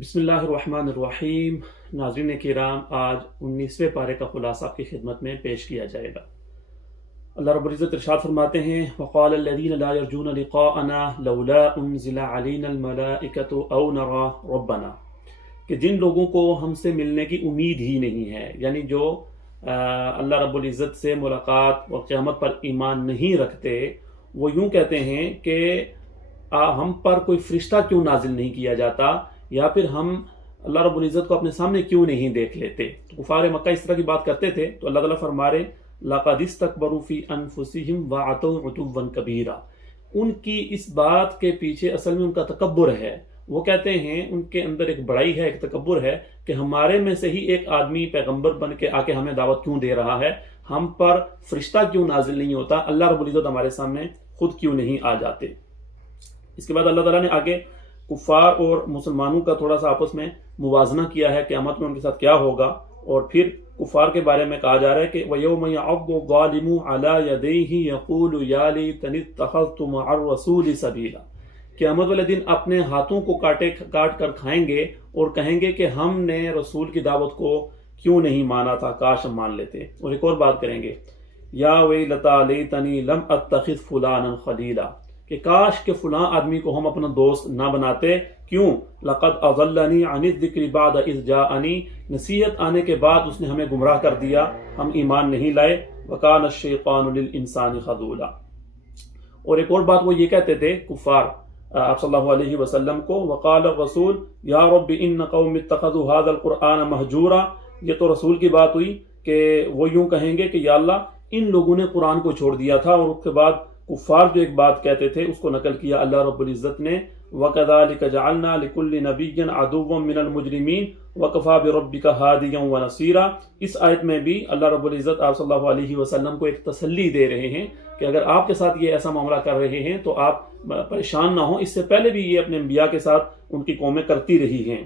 بسم اللہ الرحمن الرحیم۔ ناظرین کرام، آج 19ویں پارے کا خلاصہ آپ کی خدمت میں پیش کیا جائے گا۔ اللہ رب العزت ارشاد فرماتے ہیں وقال الذین لا یرجون لقاءنا لولا انزل علینا الملائکۃ او نرى ربنا، کہ جن لوگوں کو ہم سے ملنے کی امید ہی نہیں ہے، یعنی جو اللہ رب العزت سے ملاقات اور قیامت پر ایمان نہیں رکھتے، وہ یوں کہتے ہیں کہ ہم پر کوئی فرشتہ کیوں نازل نہیں کیا جاتا، یا پھر ہم اللہ رب العزت کو اپنے سامنے کیوں نہیں دیکھ لیتے۔ کفار مکہ اس طرح کی بات کرتے تھے تو اللہ تعالیٰ فرما رہے لَقَدِ اسْتَكْبَرُوا فِي أَنفُسِهِمْ وَعَتَوْا عُتُوًّا كَبِيرًا، ان کی اس بات کے پیچھے اصل میں ان کا تکبر ہے۔ وہ کہتے ہیں ان کے اندر ایک بڑائی ہے، ایک تکبر ہے کہ ہمارے میں سے ہی ایک آدمی پیغمبر بن کے آ کے ہمیں دعوت کیوں دے رہا ہے، ہم پر فرشتہ کیوں نازل نہیں ہوتا، اللہ رب العزت ہمارے سامنے خود کیوں نہیں آ جاتے۔ اس کے بعد اللہ تعالیٰ نے آگے کفار اور مسلمانوں کا تھوڑا سا آپس میں موازنہ کیا ہے، قیامت میں ان کے ساتھ کیا ہوگا، اور پھر کفار کے بارے میں کہا جا رہا ہے کہ وَيَوْمَ يَعَضُّ الظَّالِمُ عَلَى يَدَيْهِ يَقُولُ يَا لَيْتَنِي اتَّخَذْتُ مَعَ الرَّسُولِ سَبِيلًا، قیامت والے دن اپنے ہاتھوں کو کاٹ کر کھائیں گے اور کہیں گے کہ ہم نے رسول کی دعوت کو کیوں نہیں مانا تھا، کاش ہم مان لیتے۔ اور ایک اور بات کریں گے یا ویلتا لیتنی لم اتخذ فلانا خلیلا، کہ کاش کہ فلاں آدمی کو ہم اپنا دوست نہ بناتے، کیوں؟ لقد اضلنی عن الذکر بعد اذ جاءنی، نصیحت آنے کے بعد اس نے ہمیں گمراہ کر دیا، ہم ایمان نہیں لائے۔ وکان الشیطان للانسان خذولا، اور ایک اور بات وہ یہ کہتے تھے کفار آپ صلی اللہ علیہ وسلم کو وقال الرسول یا رب ان قوم اتخذوا هذا القرآن مہجورا، یہ تو رسول کی بات ہوئی کہ وہ یوں کہیں گے کہ یا اللہ ان لوگوں نے قرآن کو چھوڑ دیا تھا، اور اس کے بعد کفار جو ایک بات کہتے تھے اس کو نقل کیا اللہ رب العزت نے وَكَذَلِكَ جَعَلْنَا لِكُلِّ نَبِيٍّ عَدُوًّا مِّنَ الْمُجْرِمِينَ وَكَفَىٰ بِرَبِّكَ هَادِيًا وَنَصِيرًا۔ اس آیت میں بھی اللہ رب العزت آپ صلی اللہ علیہ وسلم کو ایک تسلی دے رہے ہیں کہ اگر آپ کے ساتھ یہ ایسا معاملہ کر رہے ہیں تو آپ پریشان نہ ہوں، اس سے پہلے بھی یہ اپنے انبیاء کے ساتھ ان کی قومیں کرتی رہی ہیں۔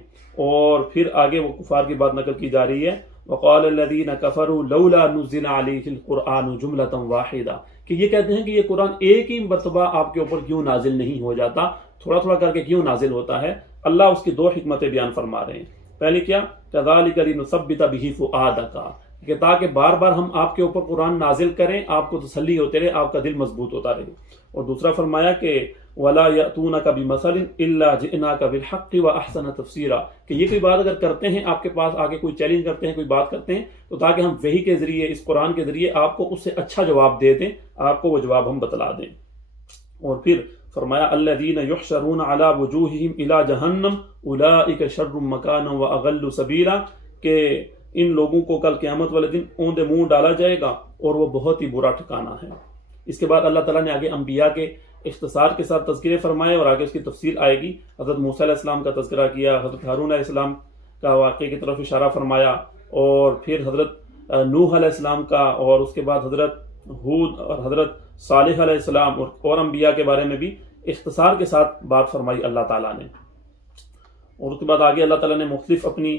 اور پھر آگے وہ کفار کی بات نقل کی جا رہی ہے وَقَالَ الَّذِينَ كَفَرُوا لَوْلَا نُزِّلَ عَلَيْهِ الْقُرْآنُ جُمْلَةً وَاحِدَةً، کہ یہ کہتے ہیں کہ یہ قرآن ایک ہی مرتبہ آپ کے اوپر کیوں نازل نہیں ہو جاتا، تھوڑا تھوڑا کر کے کیوں نازل ہوتا ہے۔ اللہ اس کی دو حکمتیں بیان فرما رہے ہیں۔ پہلی کیا؟ كَذَلِكَ لِنُثَبِّتَ بِهِ فُؤَادَكَ، کہ تاکہ بار بار ہم آپ کے اوپر قرآن نازل کریں، آپ کو تسلی ہوتے رہے، آپ کا دل مضبوط ہوتا رہے۔ اور دوسرا فرمایا کہ وَلَا يَأْتُونَكَ بِمَثَلٍ إِلَّا جِئْنَاكَ بِالْحَقِّ وَأَحْسَنَ تَفْسِيرًا، کہ یہ کوئی بات اگر کرتے ہیں آپ کے پاس آگے کوئی چیلنج کرتے ہیں، کوئی بات کرتے ہیں، تو تاکہ ہم وحی کے ذریعے اس قرآن کے ذریعے آپ کو اس سے اچھا جواب دے دیں، آپ کو وہ جواب ہم بتلا دیں۔ اور پھر فرمایا الذین یحشرون علی وجوہہم الی جہنم اولئک شر مکانا واضل سبیلا، کہ ان لوگوں کو کل قیامت والے دن اوندے منہ ڈالا جائے گا اور وہ بہت ہی برا ٹھکانہ ہے۔ اس کے بعد اللہ تعالیٰ نے آگے انبیاء کے اختصار کے ساتھ تذکرے فرمائے اور آگے اس کی تفصیل آئے گی۔ حضرت موسیٰ علیہ السلام کا تذکرہ کیا، حضرت ہارون علیہ السلام کا واقعے کی طرف اشارہ فرمایا، اور پھر حضرت نوح علیہ السلام کا، اور اس کے بعد حضرت ہود اور حضرت صالح علیہ السلام اور انبیاء کے بارے میں بھی اختصار کے ساتھ بات فرمائی اللہ تعالیٰ نے۔ اور اس کے بعد آگے اللہ تعالیٰ نے مختلف اپنی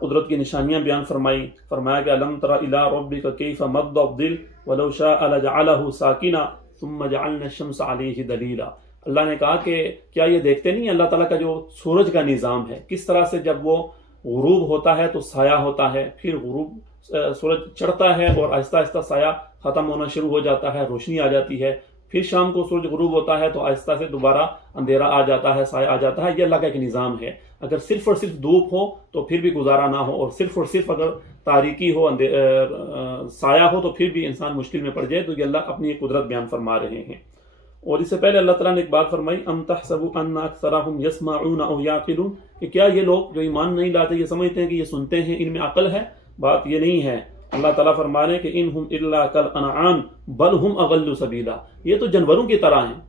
قدرت کی نشانیاں بیان فرمائی۔ فرمایا کہ الم تر الی ربک کیف مد الظل ولو شاء لجعلہ ساکنا ثم جعلنا الشمس علیہ دلیلا، اللہ نے کہا کہ کیا یہ دیکھتے نہیں اللہ تعالیٰ کا جو سورج کا نظام ہے، کس طرح سے جب وہ غروب ہوتا ہے تو سایہ ہوتا ہے، پھر غروب سورج چڑھتا ہے اور آہستہ آہستہ سایہ ختم ہونا شروع ہو جاتا ہے، روشنی آ جاتی ہے، پھر شام کو سورج غروب ہوتا ہے تو آہستہ سے دوبارہ اندھیرا آ جاتا ہے، سایہ آ جاتا ہے۔ یہ اللہ کا ایک نظام ہے۔ اگر صرف اور صرف دھوپ ہو تو پھر بھی گزارا نہ ہو، اور صرف اگر تاریکی ہو، سایہ ہو، تو پھر بھی انسان مشکل میں پڑ جائے، تو یہ اللہ اپنی ایک قدرت بیان فرما رہے ہیں۔ اور اس سے پہلے اللہ تعالیٰ نے ایک بات فرمائی ام تحسبوا ان اکثرهم يسمعون او يعقلون، کہ کیا یہ لوگ جو ایمان نہیں لاتے یہ سمجھتے ہیں کہ یہ سنتے ہیں، ان میں عقل ہے؟ بات یہ نہیں ہے۔ اللہ تعالیٰ فرما رہے ہیں کہ انہم الا کالانعام بل هم اضل سبیلا، یہ تو جانوروں کی طرح ہیں،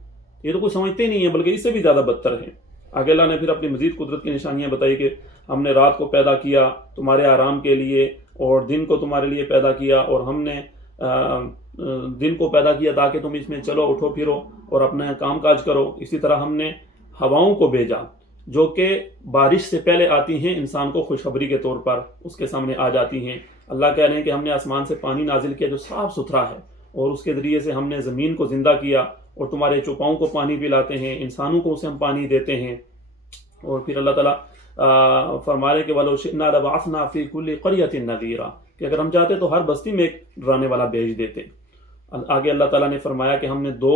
یہ تو کوئی سمجھتے نہیں ہیں بلکہ اس سے بھی زیادہ بدتر ہیں۔ آگے اللہ نے پھر اپنی مزید قدرت کی نشانیاں بتائی کہ ہم نے رات کو پیدا کیا تمہارے آرام کے لیے، اور دن کو تمہارے لیے پیدا کیا، اور ہم نے دن کو پیدا کیا تاکہ تم اس میں چلو اٹھو پھرو اور اپنا کام کاج کرو۔ اسی طرح ہم نے ہواؤں کو بھیجا جو کہ بارش سے پہلے آتی ہیں، انسان کو خوشخبری کے طور پر اس کے سامنے آ جاتی ہیں۔ اللہ کہہ رہے ہیں کہ ہم نے آسمان سے پانی نازل کیا جو صاف ستھرا ہے، اور اس کے ذریعے سے ہم نے زمین کو زندہ کیا، اور تمہارے چوپاؤں کو پانی پلاتے ہیں، انسانوں کو اسے ہم پانی دیتے ہیں۔ اور پھر اللہ تعالیٰ فرما رہے کہ وَلَوْ شِئْنَا لَبَعَثْنَا فِي كُلِّ قَرْيَةٍ نَذِيرًا، کہ اگر ہم چاہتے تو ہر بستی میں ایک ڈرانے والا بھیج دیتے۔ آگے اللہ تعالیٰ نے فرمایا کہ ہم نے دو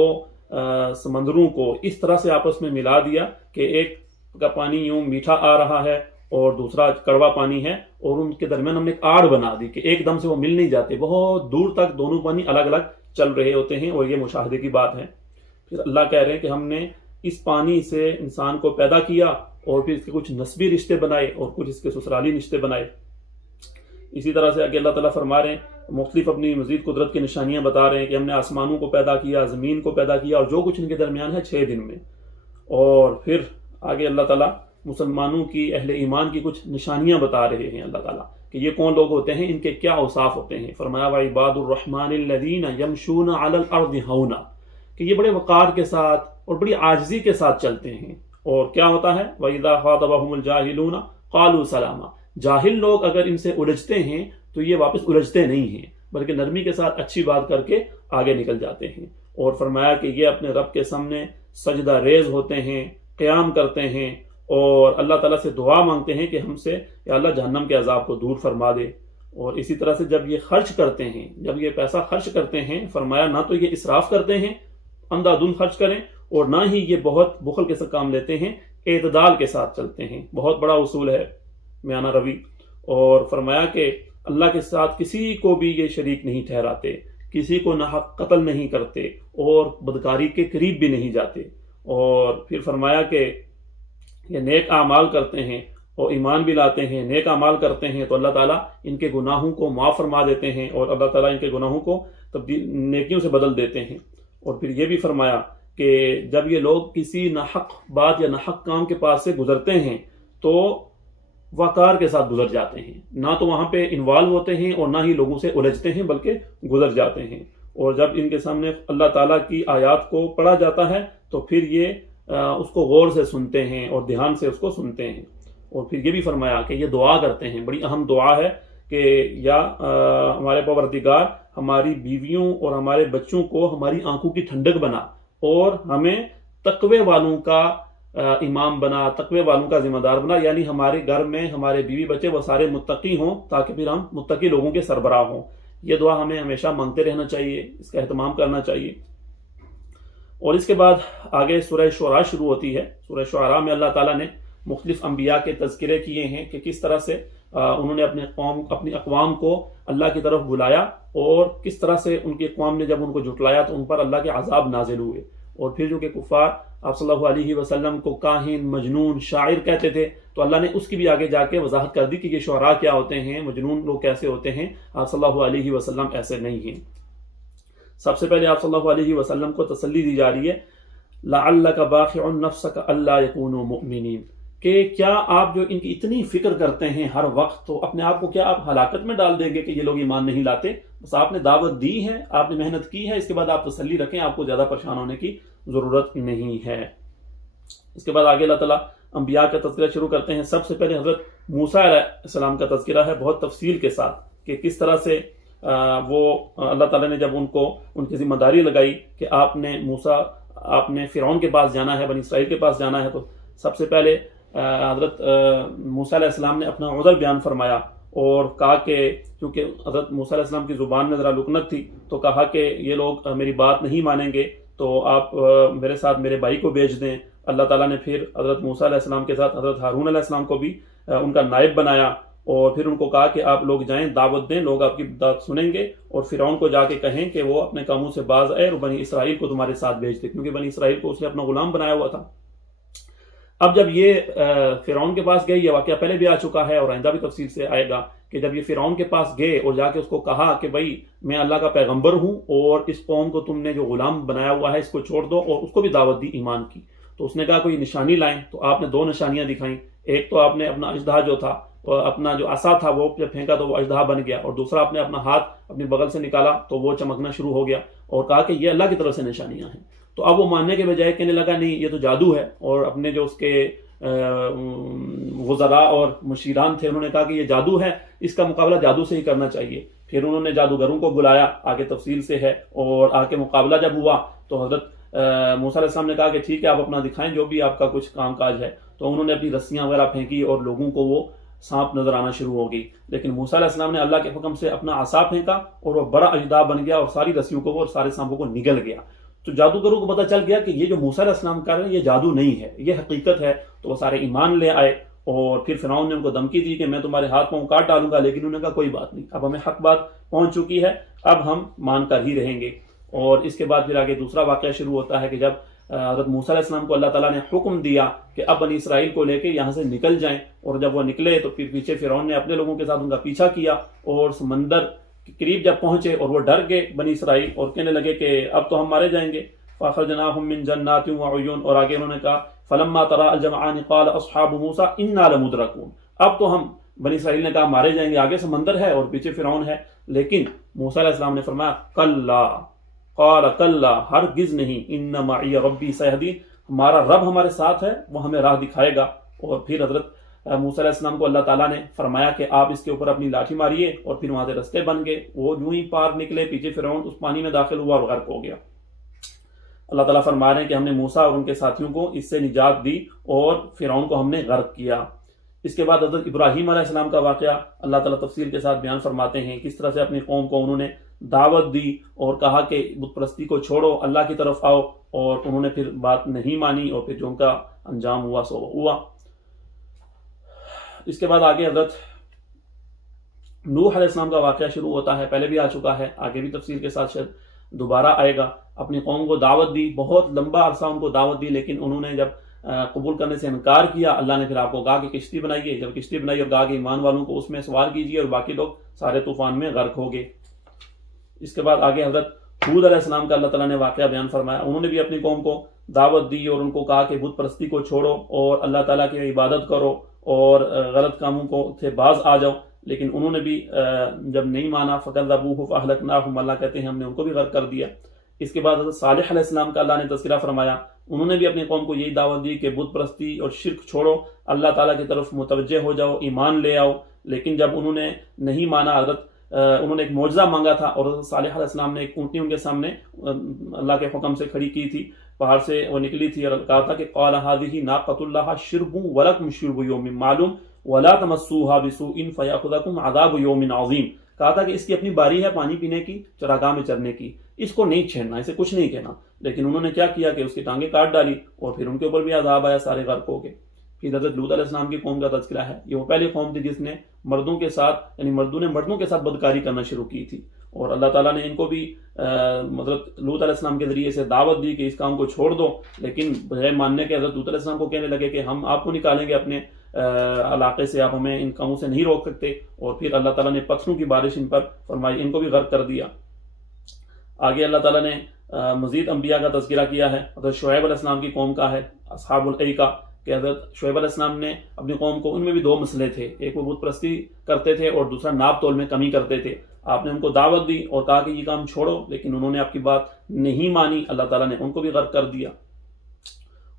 سمندروں کو اس طرح سے آپس میں ملا دیا کہ ایک کا پانی یوں میٹھا آ رہا ہے اور دوسرا کڑوا پانی ہے، اور ان کے درمیان ہم نے ایک آڑ بنا دی کہ ایک دم سے وہ مل نہیں جاتے، بہت دور تک دونوں پانی الگ الگ چل رہے ہوتے ہیں، اور یہ مشاہدے کی بات ہے۔ پھر اللہ کہہ رہے ہیں کہ ہم نے اس پانی سے انسان کو پیدا کیا اور پھر اس کے کچھ نسبی رشتے بنائے اور کچھ اس کے سسرالی رشتے بنائے۔ اسی طرح سے آگے اللہ تعالیٰ فرما رہے ہیں، مختلف اپنی مزید قدرت کی نشانیاں بتا رہے ہیں کہ ہم نے آسمانوں کو پیدا کیا، زمین کو پیدا کیا، اور جو کچھ ان کے درمیان ہے 6 دن میں۔ اور پھر آگے اللہ تعالیٰ مسلمانوں کی، اہل ایمان کی کچھ نشانیاں بتا رہے ہیں اللہ تعالیٰ کہ یہ کون لوگ ہوتے ہیں، ان کے کیا اوصاف ہوتے ہیں۔ فرمایا وَعِبَادُ الرَّحْمَنِ الَّذِينَ يَمْشُونَ عَلَى الْأَرْضِ هَوْنًا، کہ یہ بڑے وقار کے ساتھ اور بڑی عاجزی کے ساتھ چلتے ہیں۔ اور کیا ہوتا ہے وَإِذَا خَاطَبَهُمُ الْجَاهِلُونَ قَالُوا سَلَامًا، جاہل لوگ اگر ان سے الجھتے ہیں تو یہ واپس الجھتے نہیں ہیں، بلکہ نرمی کے ساتھ اچھی بات کر کے آگے نکل جاتے ہیں۔ اور فرمایا کہ یہ اپنے رب کے سامنے سجدہ ریز ہوتے ہیں، قیام کرتے ہیں، اور اللہ تعالیٰ سے دعا مانگتے ہیں کہ ہم سے یا اللہ جہنم کے عذاب کو دور فرما دے۔ اور اسی طرح سے جب یہ خرچ کرتے ہیں، جب یہ پیسہ خرچ کرتے ہیں، فرمایا نہ تو یہ اسراف کرتے ہیں، اندھا دھند خرچ کریں، اور نہ ہی یہ بہت بخل کے ساتھ کام لیتے ہیں، اعتدال کے ساتھ چلتے ہیں۔ بہت بڑا اصول ہے میانہ روی۔ اور فرمایا کہ اللہ کے ساتھ کسی کو بھی یہ شریک نہیں ٹھہراتے، کسی کو ناحق قتل نہیں کرتے، اور بدکاری کے قریب بھی نہیں جاتے۔ اور پھر فرمایا کہ یہ نیک اعمال کرتے ہیں اور ایمان بھی لاتے ہیں، نیک اعمال کرتے ہیں تو اللہ تعالیٰ ان کے گناہوں کو معاف فرما دیتے ہیں، اور اللہ تعالیٰ ان کے گناہوں کو نیکیوں سے بدل دیتے ہیں۔ اور پھر یہ بھی فرمایا کہ جب یہ لوگ کسی ناحق بات یا ناحق کام کے پاس سے گزرتے ہیں تو وقار کے ساتھ گزر جاتے ہیں، نہ تو وہاں پہ انوالو ہوتے ہیں اور نہ ہی لوگوں سے الجھتے ہیں، بلکہ گزر جاتے ہیں۔ اور جب ان کے سامنے اللہ تعالیٰ کی آیات کو پڑھا جاتا ہے تو پھر یہ اس کو غور سے سنتے ہیں اور دھیان سے اس کو سنتے ہیں۔ اور پھر یہ بھی فرمایا کہ یہ دعا کرتے ہیں، بڑی اہم دعا ہے کہ یا ہمارے پروردگار ہماری بیویوں اور ہمارے بچوں کو ہماری آنکھوں کی ٹھنڈک بنا، اور ہمیں تقوی والوں کا امام بنا، تقوی والوں کا ذمہ دار بنا، یعنی ہمارے گھر میں ہمارے بیوی بچے وہ سارے متقی ہوں تاکہ پھر ہم متقی لوگوں کے سربراہ ہوں۔ یہ دعا ہمیں ہمیشہ مانگتے رہنا چاہیے، اس کا اہتمام کرنا چاہیے۔ اور اس کے بعد آگے سورہ شعراء شروع ہوتی ہے۔ سورہ شعراء میں اللہ تعالیٰ نے مختلف انبیاء کے تذکرے کیے ہیں کہ کس طرح سے انہوں نے اپنی اقوام کو اللہ کی طرف بلایا، اور کس طرح سے ان کی اقوام نے جب ان کو جھٹلایا تو ان پر اللہ کے عذاب نازل ہوئے۔ اور پھر جو کہ کفار آپ صلی اللہ علیہ وسلم کو کاہن، مجنون، شاعر کہتے تھے، تو اللہ نے اس کی بھی آگے جا کے وضاحت کر دی کہ یہ شعراء کیا ہوتے ہیں، مجنون لوگ کیسے ہوتے ہیں۔ آپ صلی اللہ علیہ وسلم ایسے نہیں ہیں۔ سب سے پہلے آپ صلی اللہ علیہ وسلم کو تسلی دی جا رہی ہے لعلک باخع نفسک الا یکونوا مؤمنین، کہ کیا آپ جو ان کی اتنی فکر کرتے ہیں ہر وقت، تو اپنے آپ کو کیا آپ ہلاکت میں ڈال دیں گے کہ یہ لوگ ایمان نہیں لاتے؟ بس آپ نے دعوت دی ہے، آپ نے محنت کی ہے، اس کے بعد آپ تسلی رکھیں، آپ کو زیادہ پریشان ہونے کی ضرورت نہیں ہے۔ اس کے بعد آگے اللہ تعالیٰ انبیاء کا تذکرہ شروع کرتے ہیں۔ سب سے پہلے حضرت موسیٰ علیہ السلام کا تذکرہ ہے، بہت تفصیل کے ساتھ، کہ کس طرح سے وہ اللہ تعالیٰ نے جب ان کی ذمہ داری لگائی کہ آپ نے فرعون کے پاس جانا ہے، بنی اسرائیل کے پاس جانا ہے، تو سب سے پہلے حضرت موسیٰ علیہ السلام نے اپنا عذر بیان فرمایا اور کہا کہ کیونکہ حضرت موسیٰ علیہ السلام کی زبان میں ذرا لکنت تھی، تو کہا کہ یہ لوگ میری بات نہیں مانیں گے تو آپ میرے ساتھ میرے بھائی کو بھیج دیں۔ اللہ تعالیٰ نے پھر حضرت موسیٰ علیہ السلام کے ساتھ حضرت ہارون علیہ السلام کو بھی ان کا نائب بنایا، اور پھر ان کو کہا کہ آپ لوگ جائیں، دعوت دیں، لوگ آپ کی بات سنیں گے، اور فرعون کو جا کے کہیں کہ وہ اپنے کاموں سے باز آئے اور بنی اسرائیل کو تمہارے ساتھ بھیج دے، کیونکہ بنی اسرائیل کو اس نے اپنا غلام بنایا ہوا تھا۔ اب جب یہ فرعون کے پاس گئے، یہ واقعہ پہلے بھی آ چکا ہے اور آئندہ بھی تفصیل سے آئے گا، کہ جب یہ فرعون کے پاس گئے اور جا کے اس کو کہا کہ بھائی میں اللہ کا پیغمبر ہوں اور اس قوم کو تم نے جو غلام بنایا ہوا ہے اس کو چھوڑ دو، اور اس کو بھی دعوت دی ایمان کی، تو اس نے کہا کوئی نشانی لائیں، تو آپ نے 2 نشانیاں دکھائیں۔ ایک تو آپ نے اپنا اژدہا جو تھا، اپنا جو عصا تھا وہ جب پھینکا تو وہ اژدہا بن گیا، اور دوسرا آپ نے اپنا ہاتھ اپنی بغل سے نکالا تو وہ چمکنا شروع ہو گیا، اور کہا کہ یہ اللہ کی طرف سے نشانیاں ہیں۔ تو اب وہ ماننے کے بجائے کہنے لگا نہیں یہ تو جادو ہے، اور اپنے جو اس کے وزراء اور مشیران تھے انہوں نے کہا کہ یہ جادو ہے، اس کا مقابلہ جادو سے ہی کرنا چاہیے۔ پھر انہوں نے جادوگروں کو بلایا، آگے تفصیل سے ہے، اور آ کے مقابلہ جب ہوا تو حضرت موسیٰ علیہ السلام نے کہا کہ ٹھیک ہے آپ اپنا دکھائیں جو بھی آپ کا کچھ کام کاج ہے۔ تو انہوں نے اپنی رسیاں وغیرہ پھینکی اور لوگوں کو وہ سانپ نظر آنا شروع ہو گئی، لیکن موسیٰ علیہ السلام نے اللہ کے حکم سے اپنا عصا پھینکا اور وہ بڑا اژدہا بن گیا اور ساری رسیوں کو اور سارے سانپوں کو نگل گیا۔ تو جادوگروں کو پتہ چل گیا کہ یہ جو موسیٰ علیہ السلام کر رہے ہیں یہ جادو نہیں ہے، یہ حقیقت ہے، تو وہ سارے ایمان لے آئے۔ اور پھر فرعون نے ان کو دھمکی دی کہ میں تمہارے ہاتھ پاؤں کاٹ ڈالوں گا، لیکن انہوں نے کہا کوئی بات نہیں، اب ہمیں حق بات پہنچ چکی ہے، اب ہم مان کر ہی رہیں گے۔ اور اس کے بعد پھر آگے دوسرا واقعہ شروع ہوتا ہے کہ جب حضرت موسیٰ علیہ السلام کو اللہ تعالیٰ نے حکم دیا کہ اب بنی اسرائیل کو لے کے یہاں سے نکل جائیں، اور جب وہ نکلے تو پھر پیچھے فرعون نے اپنے لوگوں کے ساتھ ان کا پیچھا کیا اور سمندر کے قریب جب پہنچے اور وہ ڈر گئے بنی اسرائیل اور کہنے لگے کہ اب تو ہم مارے جائیں گے۔ فَأَخْرَجْنَاهُم مِّن جَنَّاتٍ وَعُيُونٍ، اور آگے انہوں نے کہا فَلَمَّا تَرَاءَ الْجَمْعَانِ قَالَ أَصْحَابُ مُوسَىٰ إِنَّا لَمُدْرَكُونَ، اب تو ہم بنی اسرائیل نے کہا مارے جائیں گے، آگے سمندر ہے اور پیچھے فرعون ہے، لیکن موسیٰ علیہ السلام نے فرمایا کلا، قال کلا، ہرگز نہیں، ان معی ربی سیہدین، ہمارا رب ہمارے ساتھ ہے، وہ ہمیں راہ دکھائے گا۔ اور پھر حضرت موسیٰ علیہ السلام کو اللہ تعالیٰ نے فرمایا کہ آپ اس کے اوپر اپنی لاٹھی ماریے، اور پھر وہاں سے رستے بن گئے، وہ یوں ہی پار نکلے، پیچھے فرعون اس پانی میں داخل ہوا اور غرق ہو گیا۔ اللہ تعالیٰ فرما رہے ہیں کہ ہم نے موسیٰ اور ان کے ساتھیوں کو اس سے نجات دی اور فرعون کو ہم نے غرق کیا۔ اس کے بعد حضرت ابراہیم علیہ السلام کا واقعہ اللہ تعالیٰ تفصیل کے ساتھ بیان فرماتے ہیں، کس طرح سے اپنی قوم کو انہوں نے دعوت دی اور کہا کہ بت پرستی کو چھوڑو، اللہ کی طرف آؤ، اور انہوں نے پھر بات نہیں مانی اور پھر جو ان کا انجام ہوا سو ہوا۔ اس کے بعد آگے حضرت نوح علیہ السلام کا واقعہ شروع ہوتا ہے، پہلے بھی آ چکا ہے، آگے بھی تفصیل کے ساتھ شاید دوبارہ آئے گا۔ اپنی قوم کو دعوت دی، بہت لمبا عرصہ ان کو دعوت دی، لیکن انہوں نے جب قبول کرنے سے انکار کیا، اللہ نے پھر آپ کو کہا کہ کشتی بنائیے، جب کشتی بنائی اور کہا کہ ایمان والوں کو اس میں سوار کیجیے، اور باقی لوگ سارے طوفان میں غرق ہو گئے۔ اس کے بعد آگے حضرت ہود علیہ السلام کا اللہ تعالیٰ نے واقعہ بیان فرمایا، انہوں نے بھی اپنی قوم کو دعوت دی اور ان کو کہا کہ بت پرستی کو چھوڑو اور اللہ تعالیٰ کی عبادت کرو اور غلط کاموں کو سے باز آ جاؤ، لیکن انہوں نے بھی جب نہیں مانا، فَكَذَّبُوهُ فَأَهْلَكْنَاهُمْ، اللہ کہتے ہیں ہم نے ان کو بھی غرق کر دیا۔ اس کے بعد حضرت صالح علیہ السلام کا اللہ نے تذکرہ فرمایا، انہوں نے بھی اپنی قوم کو یہی دعوت دی کہ بت پرستی اور شرک چھوڑو، اللہ تعالیٰ کی طرف متوجہ ہو جاؤ، ایمان لے آؤ، لیکن جب انہوں نے نہیں مانا، حضرت انہوں نے ایک معجزہ مانگا تھا، اور حضرت صالح علیہ السلام نے ایک اونٹنی ان کے سامنے اللہ کے حکم سے کھڑی کی تھی، پہاڑ سے وہ نکلی تھی، اور کہا تھا کہ قال هذه ناقۃ اللہ شرب ولکم شرب یوم معلوم ولا تمسوها بسوء فیاخذکم عذاب یوم عظیم، کہا تھا کہ اس کی اپنی باری ہے پانی پینے کی، چراگاہ میں چرنے کی، اس کو نہیں چھیڑنا، اسے کچھ نہیں کہنا، لیکن انہوں نے کیا کیا کہ اس کی ٹانگیں کاٹ ڈالی اور پھر ان کے اوپر بھی عذاب آیا، سارے غرق ہو گئے۔ پھر حضرت لوط علیہ السلام کی قوم کا تذکرہ ہے، یہ وہ پہلی قوم تھی جس نے مردوں کے ساتھ، یعنی مردوں نے مردوں کے ساتھ بدکاری کرنا شروع کی تھی، اور اللہ تعالیٰ نے ان کو بھی حضرت لوط علیہ السلام کے ذریعے سے دعوت دی کہ اس کام کو چھوڑ دو، لیکن بجائے ماننے کے حضرت لوط علیہ السلام کو کہنے لگے کہ ہم آپ کو نکالیں گے اپنے علاقے سے، آپ ہمیں ان کاموں سے نہیں روک سکتے، اور پھر اللہ تعالیٰ نے پتھروں کی بارش ان پر فرمائی، ان کو بھی غرق کر دیا۔ آگے اللہ تعالیٰ نے مزید انبیاء کا تذکرہ کیا ہے، حضرت شعیب علیہ السلام کی قوم کا ہے، اصحاب الایکہ، کہ حضرت شعیب علیہ السلام نے اپنی قوم کو، ان میں بھی دو مسئلے تھے، ایک وہ بت پرستی کرتے تھے اور دوسرا ناپ تول میں کمی کرتے تھے، آپ نے ان کو دعوت دی اور کہا کہ یہ کام چھوڑو، لیکن انہوں نے آپ کی بات نہیں مانی، اللہ تعالیٰ نے ان کو بھی غرق کر دیا۔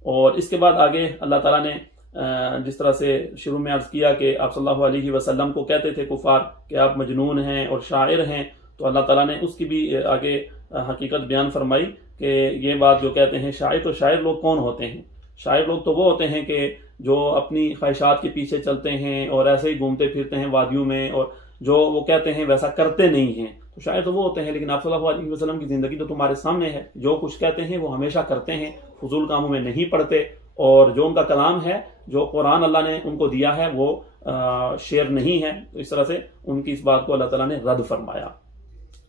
اور اس کے بعد آگے اللہ تعالیٰ نے جس طرح سے شروع میں عرض کیا کہ آپ صلی اللہ علیہ وسلم کو کہتے تھے کفار کہ آپ مجنون ہیں اور شاعر ہیں، تو اللہ تعالیٰ نے اس کی بھی آگے حقیقت بیان فرمائی کہ یہ بات جو کہتے ہیں شاعر، تو شاعر لوگ کون ہوتے ہیں؟ شاعر لوگ تو وہ ہوتے ہیں کہ جو اپنی خواہشات کے پیچھے چلتے ہیں اور ایسے ہی گھومتے پھرتے ہیں وادیوں میں، اور جو وہ کہتے ہیں ویسا کرتے نہیں ہیں، تو شاعر تو وہ ہوتے ہیں۔ لیکن آپ صلی اللہ علیہ وسلم کی زندگی تو تمہارے سامنے ہے، جو کچھ کہتے ہیں وہ ہمیشہ کرتے ہیں، فضول کاموں میں نہیں پڑتے، اور جو ان کا کلام ہے، جو قرآن اللہ نے ان کو دیا ہے، وہ شعر نہیں ہے، تو اس طرح سے ان کی اس بات کو اللہ تعالیٰ نے رد فرمایا۔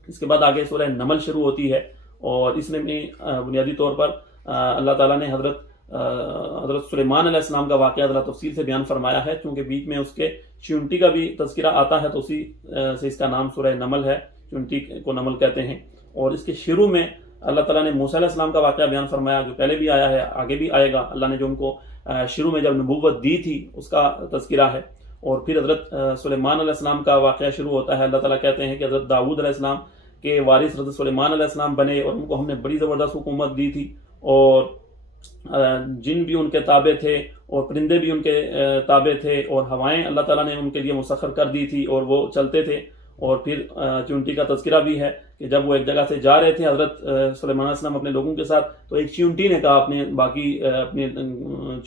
اس کے بعد آگے سورہ نمل شروع ہوتی ہے، اور اس میں بھی بنیادی طور پر اللہ تعالیٰ نے حضرت سلیمان علیہ السلام کا واقعہ ذرا تفصیل سے بیان فرمایا ہے، کیونکہ بیچ میں اس کے چونٹی کا بھی تذکرہ آتا ہے، تو اسی سے اس کا نام سورہ نمل ہے، چونٹی کو نمل کہتے ہیں۔ اور اس کے شروع میں اللہ تعالیٰ نے موسیٰ علیہ السلام کا واقعہ بیان فرمایا، جو پہلے بھی آیا ہے، آگے بھی آئے گا۔ اللہ نے جو ان کو شروع میں جب نبوت دی تھی اس کا تذکرہ ہے، اور پھر حضرت سلیمان علیہ السلام کا واقعہ شروع ہوتا ہے۔ اللہ تعالیٰ کہتے ہیں کہ حضرت داؤد علیہ السلام کے وارث حضرت سلیمان علیہ السلام بنے، اور ان کو ہم نے بڑی زبردست حکومت دی تھی، اور جن بھی ان کے تابع تھے اور پرندے بھی ان کے تابع تھے، اور ہوائیں اللہ تعالیٰ نے ان کے لیے مسخر کر دی تھی اور وہ چلتے تھے، اور پھر چونٹی کا تذکرہ بھی ہے کہ جب وہ ایک جگہ سے جا رہے تھے حضرت سلیمان علیہ السلام اپنے لوگوں کے ساتھ، تو ایک چونٹی نے کہا اپنے باقی اپنے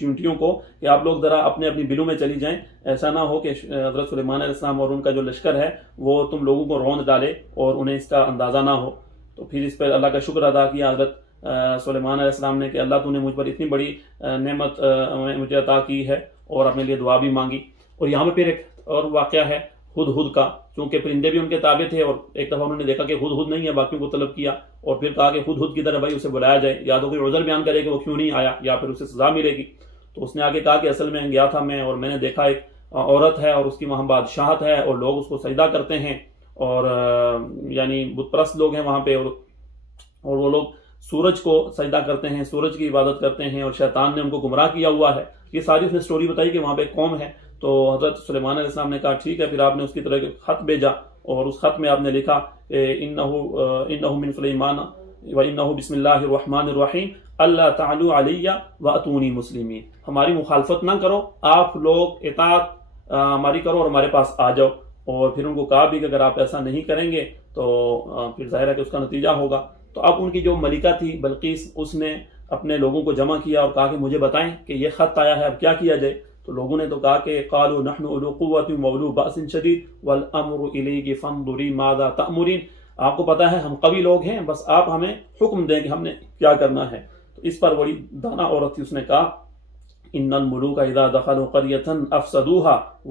چونٹیوں کو کہ آپ لوگ ذرا اپنے اپنی بلوں میں چلی جائیں، ایسا نہ ہو کہ حضرت سلیمان علیہ السلام اور ان کا جو لشکر ہے وہ تم لوگوں کو روند ڈالے اور انہیں اس کا اندازہ نہ ہو۔ تو پھر اس پر اللہ کا شکر ادا کیا حضرت سلیمان علیہ السلام نے کہ اللہ تو نے مجھ پر اتنی بڑی نعمت مجھے عطا کی ہے، اور اپنے لیے دعا بھی مانگی۔ اور یہاں پہ پھر ایک اور واقعہ ہے ہدہد کا، چونکہ پرندے بھی ان کے تابع تھے، اور ایک دفعہ انہوں نے دیکھا کہ ہدہد نہیں ہے، باقیوں کو طلب کیا اور پھر کہا کہ ہدہد کدھر ہے بھائی، اسے بلایا جائے، یا تو کوئی عذر بیان کرے کہ وہ کیوں نہیں آیا یا پھر اسے سزا ملے گی۔ تو اس نے آگے کہا کہ اصل میں گیا تھا میں، اور میں نے دیکھا ایک عورت ہے اور اس کی وہاں بادشاہت ہے اور لوگ اس کو سجدہ کرتے ہیں، اور یعنی بت پرست لوگ ہیں وہاں پہ، اور وہ لوگ سورج کو سجدہ کرتے ہیں، سورج کی عبادت کرتے ہیں، اور شیطان نے ان کو گمراہ کیا ہوا ہے۔ یہ ساری اس نے سٹوری بتائی کہ وہاں پہ قوم ہے۔ تو حضرت سلیمان علیہ السلام نے کہا ٹھیک ہے، پھر آپ نے اس کی طرح ایک خط بھیجا، اور اس خط میں آپ نے لکھا انہ من سلیمان وانہ بسم اللہ الرحمن الرحیم اللہ تعلوا علی واتونی مسلمین، ہماری مخالفت نہ کرو، آپ لوگ اطاعت ہماری کرو اور ہمارے پاس آ جاؤ۔ اور پھر ان کو کہا بھی کہ اگر آپ ایسا نہیں کریں گے تو پھر ظاہر ہے کہ اس کا نتیجہ ہوگا۔ تو اب ان کی جو ملکہ تھی بلقیس، اس نے اپنے لوگوں کو جمع کیا اور کہا کہ مجھے بتائیں کہ یہ خط آیا ہے، اب کیا کیا جائے؟ تو لوگوں نے تو کہا کہ قالوا نحن اولو قوت واولو باس شدید والامر الیک فانظری ماذا تأمرین، آپ کو پتا ہے ہم قوی لوگ ہیں، بس آپ ہمیں حکم دیں کہ ہم نے کیا کرنا ہے۔ تو اس پر بڑی دانا عورت تھی، اس نے کہا ان الملوک اذا دخلوا قریۃ افسدوها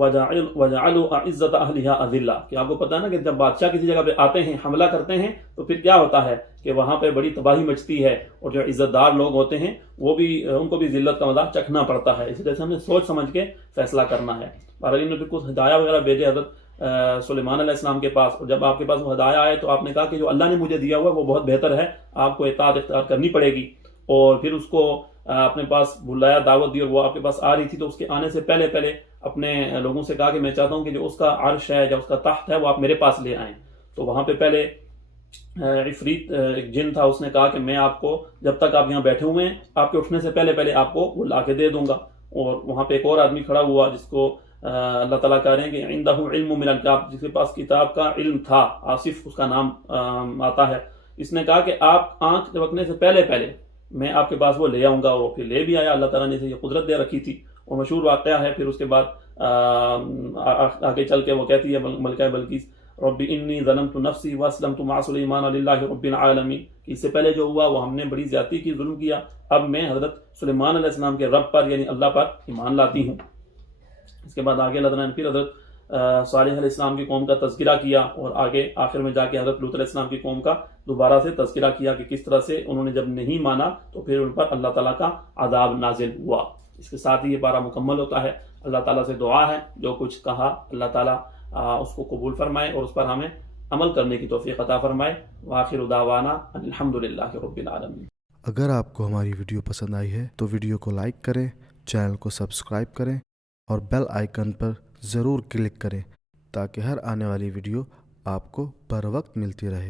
وجعلوا اعزۃ اہلها اذلہ، کہ آپ کو پتا ہے نا کہ جب بادشاہ کسی جگہ پہ آتے ہیں، حملہ کرتے ہیں، تو پھر کیا ہوتا ہے کہ وہاں پہ بڑی تباہی مچتی ہے، اور جو عزت دار لوگ ہوتے ہیں وہ بھی ان کو بھی ذلت کا مزہ چکھنا پڑتا ہے۔ اس لیے ہم نے سوچ سمجھ کے فیصلہ کرنا ہے۔ بہرحال نے پھر کچھ ہدایہ وغیرہ بھیجے حضرت سلیمان علیہ السلام کے پاس، اور جب آپ کے پاس وہ ہدایہ آئے تو آپ نے کہا کہ جو اللہ نے مجھے دیا ہوا ہے وہ بہت بہتر ہے، آپ کو اطاعت اختیار کرنی پڑے گی۔ اور پھر اس کو اپنے پاس بلایا، دعوت دی، اور وہ آپ کے پاس آ رہی تھی، تو اس کے آنے سے پہلے اپنے لوگوں سے کہا کہ میں چاہتا ہوں کہ جو اس کا عرش ہے، جو اس کا تخت ہے، وہ آپ میرے پاس لے آئیں۔ تو وہاں پہ پہلے عفریت ایک جن تھا، اس نے کہا کہ میں آپ کو جب تک آپ یہاں بیٹھے ہوئے ہیں، آپ کے اٹھنے سے پہلے آپ کو وہ لا کے دے دوں گا۔ اور وہاں پہ ایک اور آدمی کھڑا ہوا جس کو اللہ تعالیٰ کہہ رہے ہیں کہ عندہ علم من الکتاب، جس کے پاس کتاب کا علم تھا، آصف اس کا نام آتا ہے۔ اس نے کہا کہ آپ آنکھ جھپکنے سے پہلے میں آپ کے پاس وہ لے آؤں گا، وہ پھر لے بھی آیا۔ اللہ تعالیٰ نے اسے یہ قدرت دے رکھی تھی، اور مشہور واقعہ ہے۔ پھر اس کے بعد آگے چل کے وہ کہتی ہے ملکہ بلقیس رب انی ظلمت نفسی واسلمت مع سلیمان للہ رب العالمین، کہ اس سے پہلے جو ہوا وہ ہم نے بڑی زیادتی کی، ظلم کیا، اب میں حضرت سلیمان علیہ السلام کے رب پر یعنی اللہ پر ایمان لاتی ہوں۔ اس کے بعد آگے اللہ تعالیٰ نے پھر حضرت صالح علیہ السلام کی قوم کا تذکرہ کیا، اور آگے آخر میں جا کے حضرت لوط علیہ السلام کی قوم کا دوبارہ سے تذکرہ کیا کہ کس طرح سے انہوں نے جب نہیں مانا تو پھر ان پر اللہ تعالیٰ کا عذاب نازل ہوا۔ اس کے ساتھ ہی یہ پارہ مکمل ہوتا ہے۔ اللہ تعالیٰ سے دعا ہے جو کچھ کہا اللہ تعالیٰ اس کو قبول فرمائے اور اس پر ہمیں عمل کرنے کی توفیق عطا فرمائے۔ وآخر دعوانا الحمدللہ رب العالمین۔ اگر آپ کو ہماری ویڈیو پسند آئی ہے تو ویڈیو کو لائک کریں، چینل کو سبسکرائب کریں اور بیل آئیکن پر ضرور کلک کریں تاکہ ہر آنے والی ویڈیو آپ کو بر وقت ملتی رہے۔